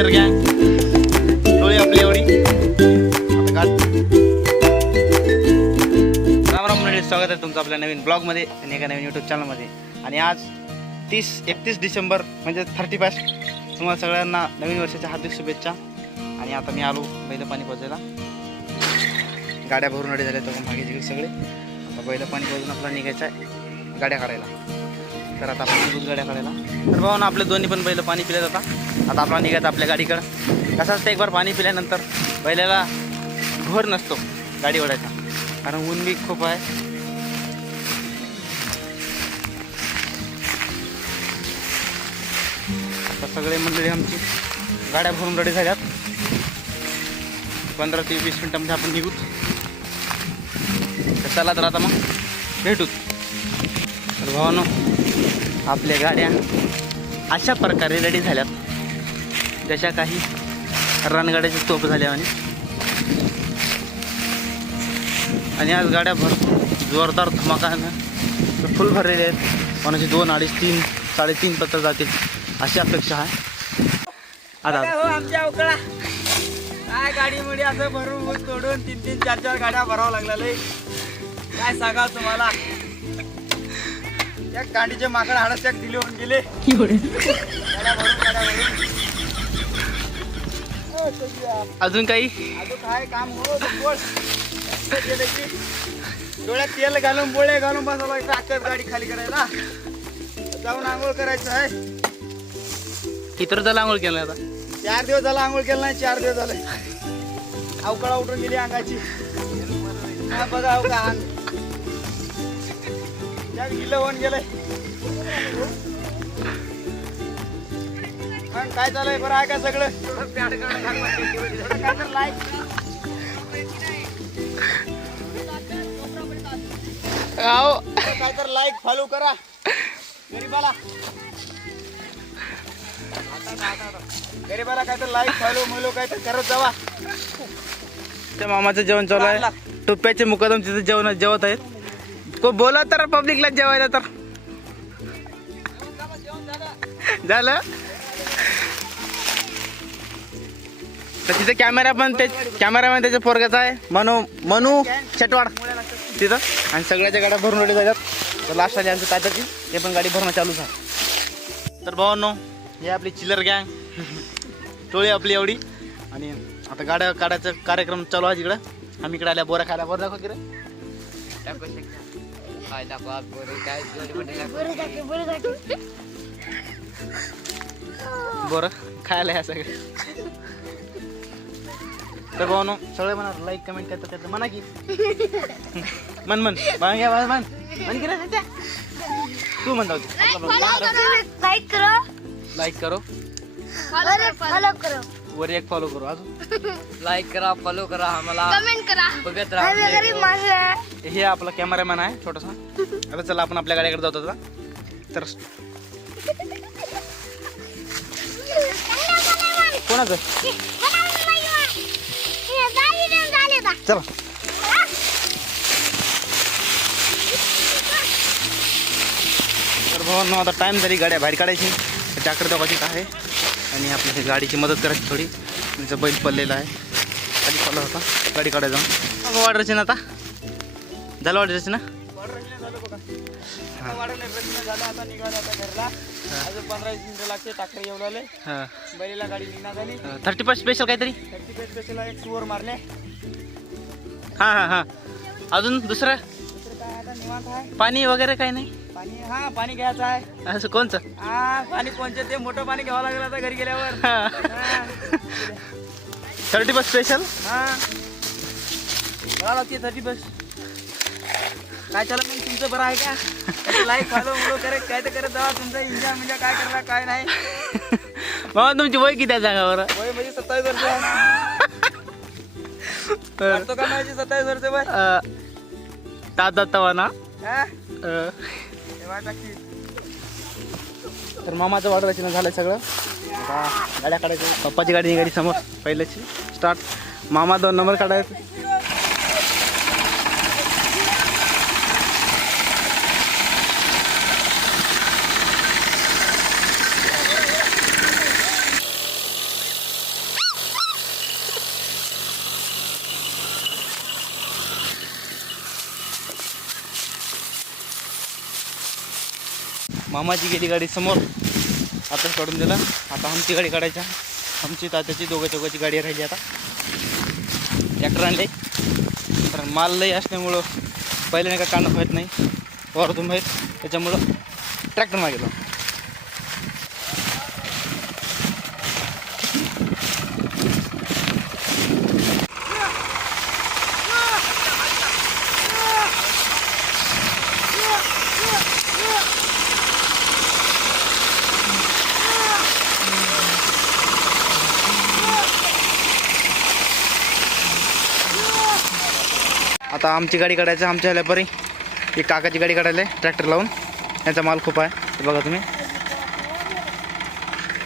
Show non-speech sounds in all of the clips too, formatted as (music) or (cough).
तर गॅंग आपली एवढी राम राम मंडळी स्वागत आहे तुमचं आपल्या नवीन ब्लॉगमध्ये आणि एका नवीन यूट्यूब चॅनलमध्ये आणि आज तीस एकतीस डिसेंबर म्हणजे थर्टी फर्स्ट तुम्हाला सगळ्यांना नवीन वर्षाच्या हार्दिक शुभेच्छा. आणि आता मी आलो बैल पाणी पोचायला गाड्या भरून अडे झाल्या तर मागे जिकडे सगळे. आता बैल पाणी पोचून आपल्याला निघायचं आहे गाड्या काढायला. तर आता आपण गाड्या काढायला. तर भाऊ ना आपले दोन्ही पण बैल पाणी पिल्या जातात आता आपला निघायचं आपल्या गाडीकडं. कसं असतं एक बार पाणी पिल्यानंतर बैलाला घोर नसतो गाडी ओढायचा. कारण ऊन बी खूप आहे. आता सगळे मंडळी आमची गाड्या भरून रेडी झाल्यात. पंधरा ते वीस मिनिटामध्ये आपण निघू. तर चला तर आता मग भेटूत तर भावानो आपल्या गाड्या अशा प्रकारे रेडी झाल्यात. जशा काही रणगाड्याचे तोप झाल्या आणि आणि आज गाड्या भरपूर जोरदार धमाकानं फुल भरलेले आहेत. कोणाचे दोन अडीच तीन साडेतीन पत्र जातील अशी अपेक्षा आहे. आता काय हो आमच्या अवकळा काय गाडी मुडी असं भरून तोडून तीन तीन चार चार गाड्या भरावं लागल्या लय काय सांगा तुम्हाला? त्या गाडीचे माकड हाडस त्या दिले होऊन गेले. गाड्या भरून गाड्या भरून. अजून काही? काय काम हो डोळ्यात तेल घालून बोळे घालून बसवला टाकत गाडी खाली करायला. जाऊन आंघोळ करायचं आहे. किती झालं आंघोळ केलं आता? चार दिवस झाला आंघोळ केलं नाही चार दिवस झाले. अवकाळा उठून गेली अंगाची. हा बघा अवका अंग गिल्लं होऊन गेलंय. मग काय चाललंय बरं? आहे का सगळं थोडं काय तर लाईक फॉलो करा. गरीबाला. गरीबाला काय तर लाईक फॉलो मुलो काय तर करत जावा. त्या मामाचं जेवण चालू आहे. टोप्याचे मुकादम तिथे जेवण जेवत आहेत. को बोला तर पब्लिकला जेवायला तर. झालं? तर तिथे कॅमेरा पण ते कॅमेरामॅन त्याच्या पोरगाचा आहे. मनू मनू चटवाड. तिथं. आणि सगळ्याच्या गाड्या भरून रेडी झाल्यात तर लास्ट आली आमचं काय तर ती पण गाडी भरणं चालू आहे तर भावांनो हे आपली चिल्लर गँग टोळी आपली एवढी. आणि आता गाड्या काढायचा कार्यक्रम चालू आहे तिकडं. आम्ही इकडे आल्या बोरा खायला. बोर दाखव तिकडे. बोर खायला या सगळे तर भाऊ सगळे म्हणा लाईक कमेंट करतात त्याचं म्हणा की. मन मन मन घ्या मन मन मन की रे सध्या? तू म्हणता लाईक करो. लाईक करो. फॉलो करो. वर एक फॉलो करू अजून. (laughs) लाईक करा फॉलो करा आम्हाला कमेंट करा. बघत आम्ही गरीब माणसं आहे. हे आपला कॅमेरामॅन आहे छोटासा. आता चला आपण आपल्या गाड्याकडे जातो आता तर (laughs) कोणाचं? चला. तर भाऊ आता टाईम झाली गाड्या बाहेर काढायची. ट्रॅक्टर काय आहे. आणि आपल्या हे गाडीची मदत करायची थोडी. तुमचं बैल पडलेला आहे. खाली पडला होता. गाडी काढायला जाऊन. ऑर्डरची ना आता. झालं झालं आता निघालं आता घरला. अजून पंधरा वीस मिनिटं लागते टाकर येऊ लागले बैलीला गाडी निघणार झाली. थर्टी फर्स्ट स्पेशल काहीतरी? थर्टी पेट पेशीला एक सुवर मारले. हां हां हां. अजून दुसरं? दुसरं काय आता निवांत आहे. पाणी वगैरे काही नाही? पाणी हा पाणी घ्यायचं आहे. असं कोणचं? हा पाणी कोणचं? ते मोठं पाणी घ्यावं लागेल आता घरी गेल्यावर. हा. थर्टी फर्स्ट स्पेशल हा. लागते थर्टी बस काय चाललं मग तुमचं बरं आहे का? लाईक फॉलो मुलो करे काय तर करत जावा तुमचं इंजा म्हणजे काय करला काय नाही. मामा तुमची वय किती आहे सांगा बरं? वय म्हणजे सत्तावीस वर्ष. आहे. वाटतो का माझी सत्तावीस वर्ष वय? अं, दादा तवा ना? हा? अं, तेव्हा टाकी. तर मामाचं ऑर्डर रचना झालं सगळं. आता गाड्या काढायचं पप्पाची गाडी गाडी समोर पहिल्याची. स्टार्ट मामा दोन नंबर काढायचं. मामाची गेली गाडी समोर. आताच काढून दिला. आता आमची गाडी काढायच्या आमची तात्याची दोघं चौघाची गाडी राहिली आता. ट्रॅक्टर आणले. कारण माल लई असल्यामुळं पहिले नाही का काढणं होत नाही. वरातून बाहेर. त्याच्यामुळं ट्रॅक्टर मागितलं आता आमची गाडी काढायचं आमच्या ह्याला एक काकाची गाडी काढायला ट्रॅक्टर लावून. यांचा माल खूप आहे. बघा तुम्ही.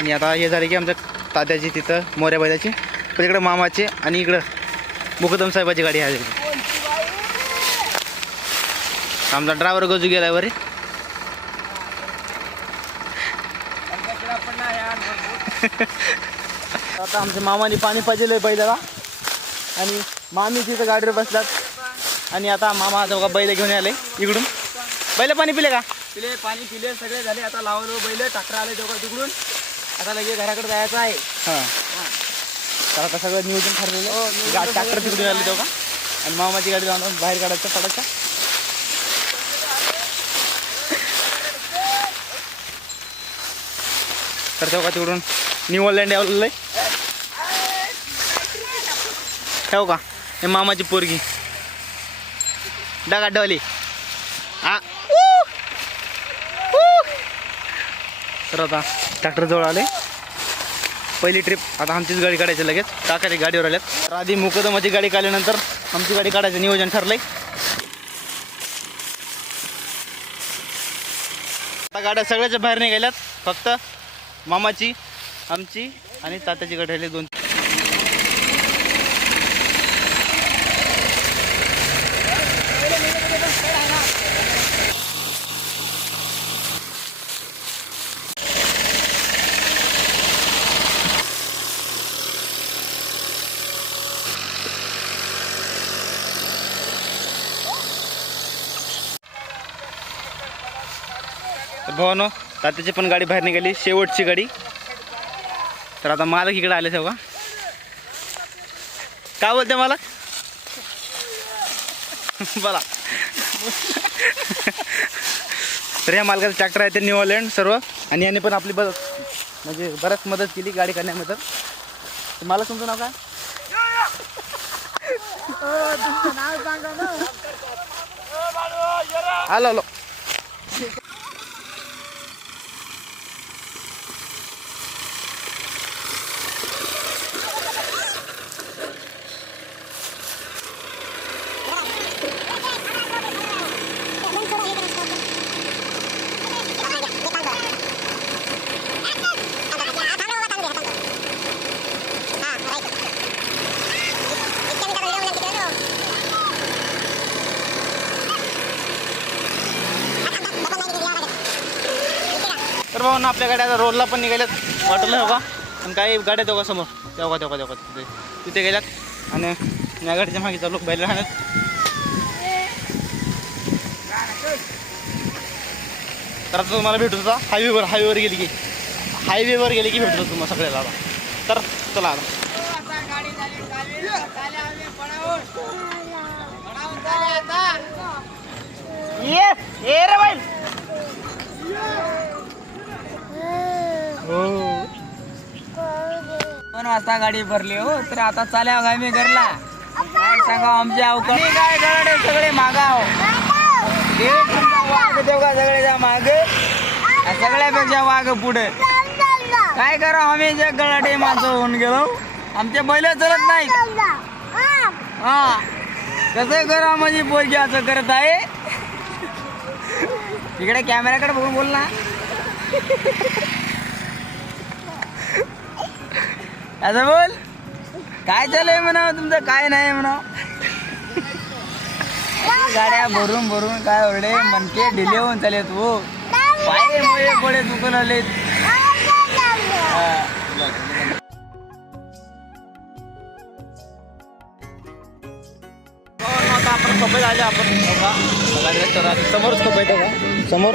आणि आता हे झाले की आमच्या तात्याची तिथं मोऱ्या बैलाची. पण इकडं मामाची आणि इकडं मुकदम साहेबाची गाडी आहे. आमचा ड्रायव्हर गजू गेलाय बरे (laughs) आता आमच्या मामाने पाणी पाहिजे बैलाला. आणि मामी तिथं गाडीवर बसलात. आणि आता मामा आता बघा बैल घेऊन आले इकडून. बैल पाणी पिले का? पिले पाणी पिले सगळे झाले. आता लावलो बैल ट्रॅक्टर आले दोघं तिकडून. आता लगे घराकडे जायचं आहे. हां. तर आता सगळं नियोजन ठरलेलं हो, आहे. ट्रॅक्टर सगळं तिकडून आले तेव्हा आणि मामाची गाडी जाऊन बाहेर काढायचं पडायचं तर तेव्हा तिकडून न्यू ऑलँड यावलं ठेव का? हे मामाची पोरगी. डगा डवली आ तर आता ट्रॅक्टर जवळ आले. पहिली ट्रिप आता आमचीच गाडी काढायची लगेच. काकाच्या गाडीवर आल्यात तर आधी मुकदमाची गाडी काढल्यानंतर आमची गाडी काढायचं नियोजन ठरलंय. आता गाड्या सगळ्याच्या बाहेर निघाल्यात. फक्त मामाची आमची आणि तात्याची गाडी राहिली दोन भावानो तात्याची पण गाडी बाहेर निघाली शेवटची गाडी. तर आता मालक इकडे आले तेव्हा काय बोलते मालक? बोला. तर ह्या मालकाचं ट्रॅक्टर आहे ते न्यू ऑलँड सर्व. आणि याने पण आपली ब म्हणजे बऱ्याच मदत केली गाडी काढण्यामध्ये तर मालक तुमचं नाव काय? आलो आलो तर भाऊ ना आपल्या गाड्या आता रोडला पण निघाल्यात. वाटलं हो का आणि काही गाड्या तेव्हा समोर? तेव्हा तेव्हा तेव्हा तिथे तिथे गेल्यात. आणि या गाडीच्या मागे चालू बैल राहण्यात. तर आता तुम्हाला भेटत होता हायवेवर हायवेवर गेली की हायवेवर गेली की भेटत होतो तुम्हाला सगळ्याला आता. तर चला आता. ये ये रे बैल दोन वाजता गाडी भरली हो तर आता चाल्या आम्ही घरला. काय सांगा आमच्या अवकाळी काय गरडे सगळे मागाव. हे तेव्हा सगळ्याच्या मागे? सगळ्यापेक्षा वाघ पुढे. काय करा आम्ही जे गळाटे माणसं होऊन गेलो. आमचे बैल चलत नाही हा. कसं करा माझी पोरगी असं करत आहे? तिकडे कॅमेऱ्याकडे बघून बोल ना. असं बोल. काय चाललंय म्हणा तुमचं? काय नाही म्हणा गाड्या भरून भरून काय ओरडे मनके ढिले होऊन चालेत हो. पाय मुळे पडे दुखून आलेत आपण खपत झाले आपण समोरच खप समोर